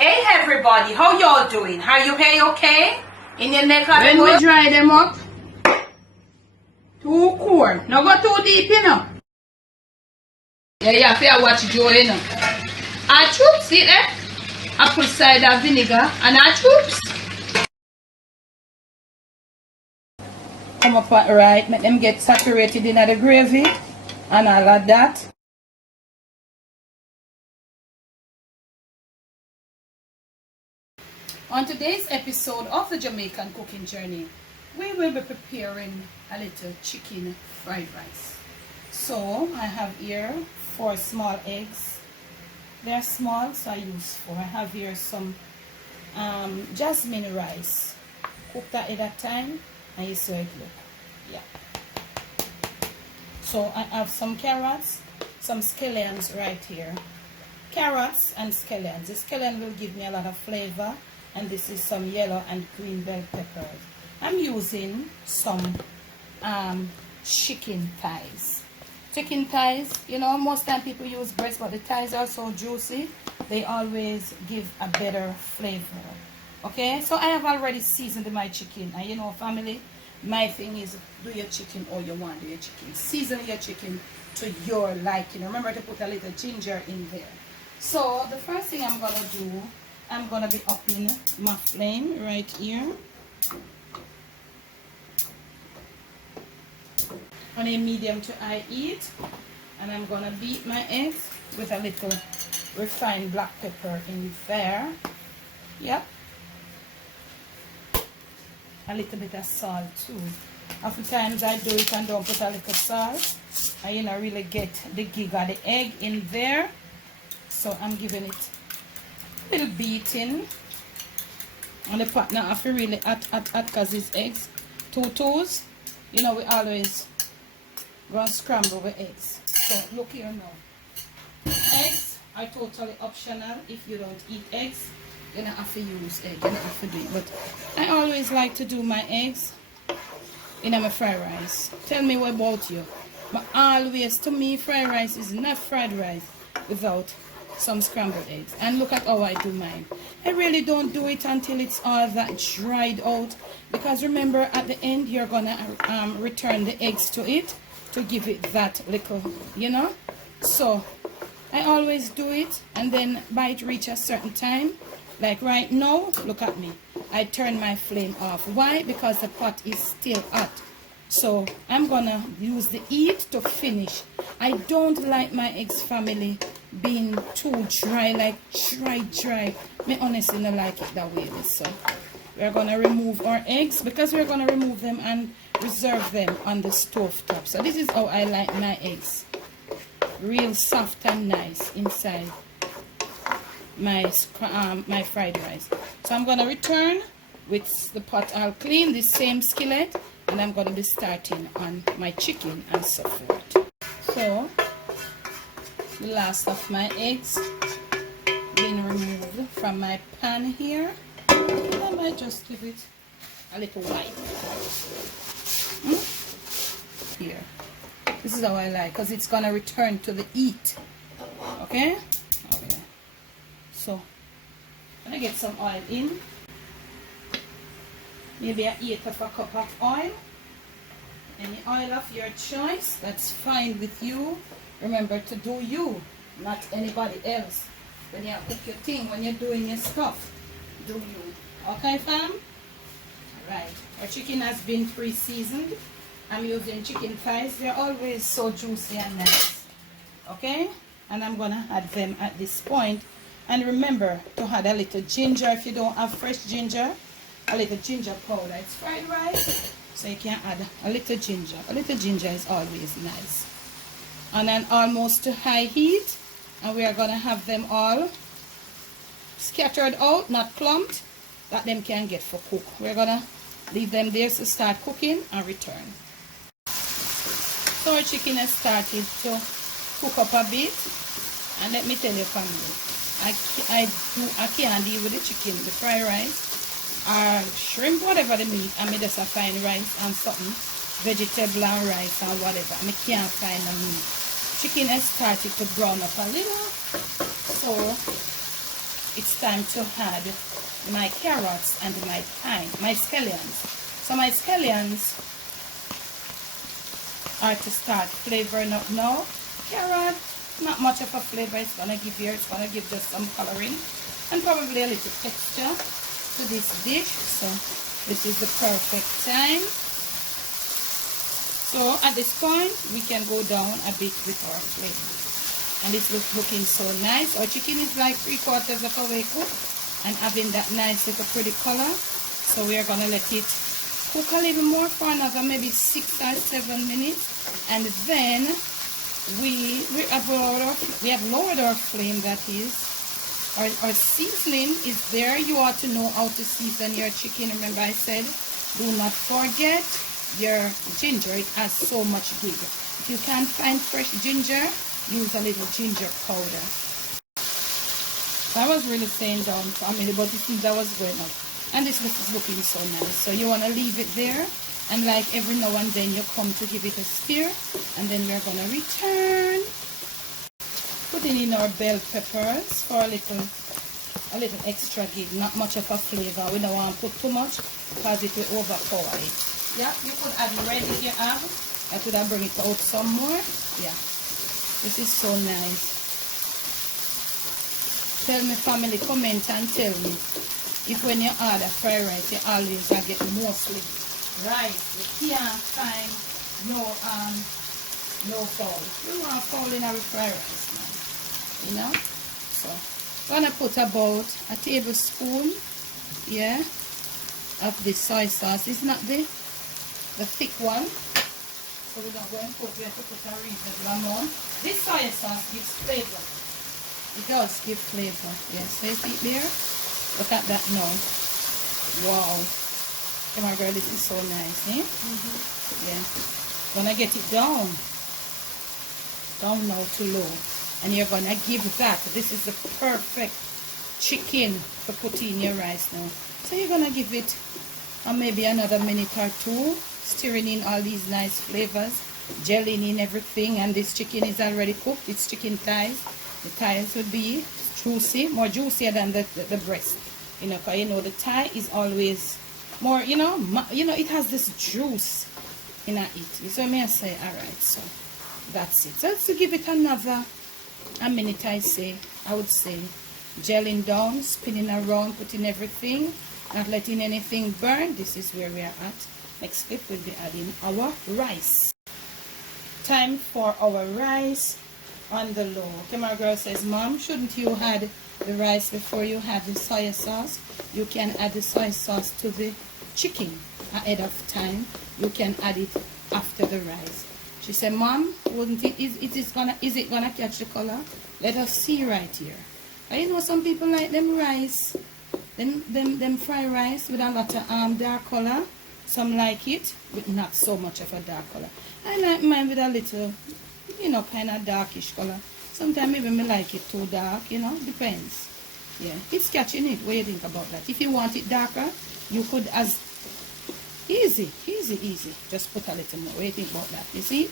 Hey everybody, how y'all doing? Are you okay? In your neck of the When we woods? dry them up, too cold. Now go too deep, you know. Yeah, you have to watch Joe, you know. Our troops, see there? Apple cider vinegar and our troops. Come up right, make them get saturated in the gravy and all of that. On today's episode of the Jamaican Cooking Journey, we will be preparing a little chicken fried rice. So I have here 4 small eggs. They're small, so I use 4. I have here some jasmine rice. Cook that at a time and you see it look. Yeah. So I have some carrots, some scallions right here. Carrots and scallions. The scallion will give me a lot of flavor. And this is some yellow and green bell peppers. I'm using some chicken thighs. Chicken thighs, you know, most time people use breast, but the thighs are so juicy, they always give a better flavor. Okay, so I have already seasoned my chicken. And you know, family, my thing is do your chicken or you want to do your chicken. Season your chicken to your liking. Remember to put a little ginger in there. So the first thing I'm going to do, I'm going to be upping my flame right here on a medium to high heat, and I'm going to beat my eggs with a little refined black pepper in there. Yep. A little bit of salt too. Oftentimes I do it and don't put a little salt. I you know really get the gig of the egg in there. So I'm giving it little beating on the pot. Now I feel really hot because it's eggs 2 toes. You know we always gonna scramble with eggs. So look here now, eggs are totally optional. If you don't eat eggs, you don't have to use egg, you don't have to do it, but I always like to do my eggs in my fried rice. Tell me what about you, but always to me fried rice is not fried rice without some scrambled eggs. And look at how I do mine. I really don't do it until it's all that dried out, because remember at the end you're gonna return the eggs to it to give it that little, you know. So I always do it, and then by it reach a certain time, like right now, look at me, I turn my flame off. Why? Because the pot is still hot. So I'm gonna use the heat to finish. I don't like my eggs, family, being too dry, like dry. Me honestly don't like it that way. So we're gonna remove our eggs, because we're gonna remove them and reserve them on the stove top. So this is how I like my eggs, real soft and nice inside my fried rice. So I'm gonna return with the pot all clean, the same skillet, and I'm gonna be starting on my chicken and so forth. So the last of my eggs being removed from my pan here. I might just give it a little white. Here. This is how I like, because it's gonna return to the heat. Okay? Okay. So I'm gonna get some oil in. Maybe a 1/8 of a cup of oil. Any oil of your choice, that's fine with you. Remember to do you, not anybody else. When you cook your thing, when you're doing your stuff, do you. Okay, fam? Alright, our chicken has been pre-seasoned. I'm using chicken thighs. They're always so juicy and nice. Okay? And I'm gonna add them at this point. And remember to add a little ginger. If you don't have fresh ginger, a little ginger powder. It's fried rice, so you can add a little ginger. A little ginger is always nice. On an almost high heat, and we are gonna have them all scattered out, not clumped, that them can get for cook. We're gonna leave them there to start cooking and return. So our chicken has started to cook up a bit, and let me tell you, family, I can't deal with the chicken, the fried rice, or shrimp, whatever the meat. I mean, just a fine rice and something, vegetable and rice and whatever. I can't find the meat. Chicken has started to brown up a little, so it's time to add my carrots and my thyme, my scallions. So my scallions are to start flavoring up now. Carrot, not much of a flavor. It's gonna give just some coloring and probably a little texture to this dish. So this is the perfect time. So at this point we can go down a bit with our flavor. And it's looking so nice. Our chicken is like 3/4 of a way cooked and having that nice little pretty color. So we are gonna let it cook a little more for another maybe 6 or 7 minutes, and then we have lowered our flame. That is, our seasoning is there. You ought to know how to season your chicken. Remember I said, do not forget your ginger. It has so much good. If you can't find fresh ginger, use a little ginger powder. I was really saying down for a minute, but it seems I was going up. And this is looking so nice. So you want to leave it there, and like every now and then you come to give it a stir, and then we're going to return, putting in our bell peppers for a little extra give. Not much of a flavor. We don't want to put too much because it will overpower it. Yeah, you could add red if you have. I could have bring it out some more. Yeah, this is so nice. Tell me, family, comment and tell me if when you order fried rice, you always get mostly rice. You can't find no fowl. We want fowl in our fried rice now, you know. So I'm gonna put about a tablespoon, yeah, of this soy sauce. It's not the thick one, so we're not going to put. We have to put a reasonable amount. This soy sauce gives flavor. It does give flavor. Yes, so you see it there. Look at that now. Wow. Come on, girl, this is so nice, eh? Yeah. Gonna get it down. Down now to low. And you're gonna give that. This is the perfect chicken for putting in your rice now. So you're gonna give it maybe another minute or two, stirring in all these nice flavors, gelling in everything. And this chicken is already cooked. It's chicken thighs. The thighs would be juicy, more juicier than the breast, you know, because you know the thigh is always more, you know, it has this juice in it. You see what I say? All right, so that's it. So to give it another a minute, I would say gelling down, spinning around, putting everything, not letting anything burn. This is where we are at. Next clip we'll be adding our rice. Time for our rice on the low. Okay, my girl says, Mom, shouldn't you add the rice before you add the soy sauce? You can add the soy sauce to the chicken ahead of time. You can add it after the rice. She said, Mom, wouldn't it, is it gonna catch the color? Let us see right here. But you know, some people like them rice, them fried rice with a lot of dark color. Some like it with not so much of a dark color. I like mine with a little, you know, kind of darkish color. Sometimes even me like it too dark, you know, depends. Yeah, it's catching it. What do you think about that? If you want it darker, you could as easy. Just put a little more. What do you think about that? You see?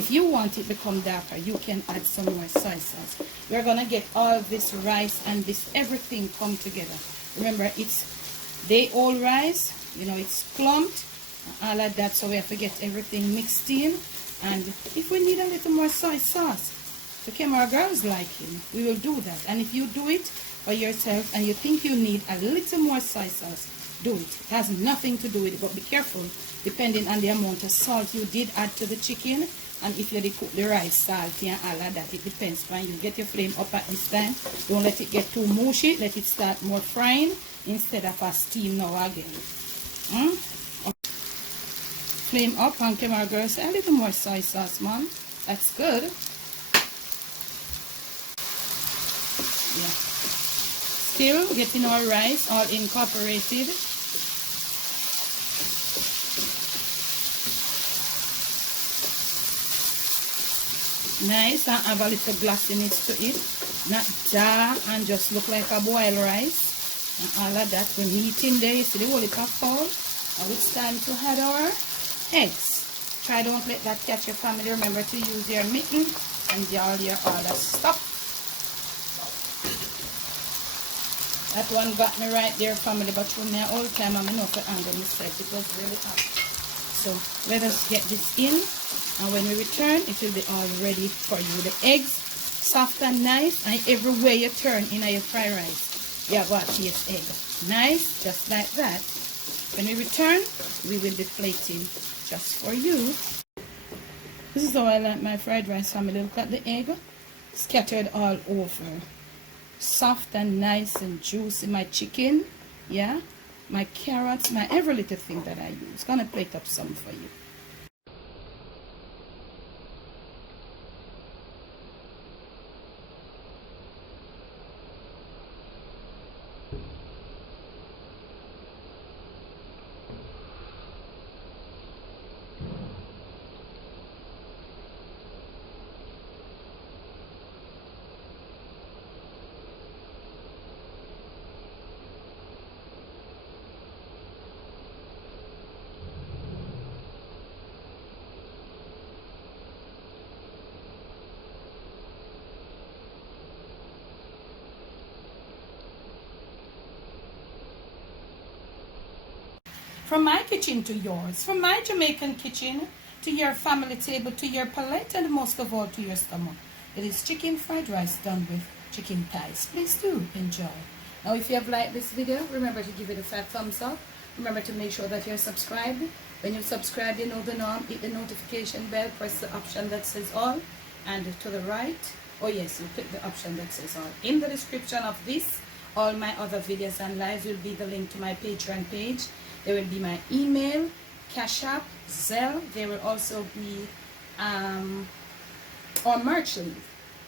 If you want it to become darker, you can add some more soy sauce. We're gonna get all this rice and this everything come together. Remember, it's day-old rice. You know, it's plumped, all of that. So we have to get everything mixed in. And if we need a little more soy sauce to keep our girls liking, we will do that. And if you do it for yourself and you think you need a little more soy sauce, do it. It has nothing to do with it, but be careful depending on the amount of salt you did add to the chicken, and if you did cook the rice salty and all of that. It depends. When you get your flame up at this time, don't let it get too mushy. Let it start more frying instead of a steam now again. Flame up, and come our girls, a little more soy sauce, Mom. That's good. Yeah. Still getting our rice all incorporated. Nice, and have a little glossiness to it. Not dark and just look like a boiled rice. And all of that. When meat in there, you see the whole little fowl. Now it's time to add our eggs. Try don't let that catch your family. Remember to use your mitten and all your other stuff. That one got me right there, family, but for me all the time I'm enough to anger myself. It was really hot. So let us get this in, and when we return, it will be all ready for you. The eggs, soft and nice, and everywhere you turn in your fried rice, you got taste egg. Nice, just like that. When we return, we will be plating just for you. This is how I like my fried rice, family. Look at the egg scattered all over. Soft and nice and juicy. My chicken, yeah, my carrots, my every little thing that I use. Gonna plate up some for you. From my kitchen to yours, from my Jamaican kitchen to your family table, to your palate, and most of all to your stomach. It is chicken fried rice done with chicken thighs. Please do enjoy. Now if you have liked this video, remember to give it a fat thumbs up. Remember to make sure that you're subscribed. When you subscribe, you know the norm. Hit the notification bell, press the option that says all, and to the right, oh yes, you click the option that says all. In the description of this, all my other videos and lives will be the link to my Patreon page. There will be my email, Cash App, Zelle. There will also be our merch link,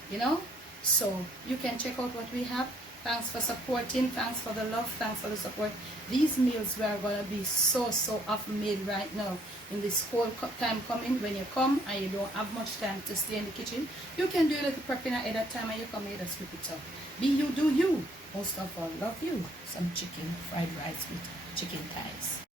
you know. So you can check out what we have. Thanks for supporting. Thanks for the love. Thanks for the support. These meals we are going to be so often made right now. In this whole time coming, when you come and you don't have much time to stay in the kitchen, you can do a little prepping at that time and you come here to sweep it up. Be you, do you. Most of all, love you. Some chicken fried rice with chicken thighs.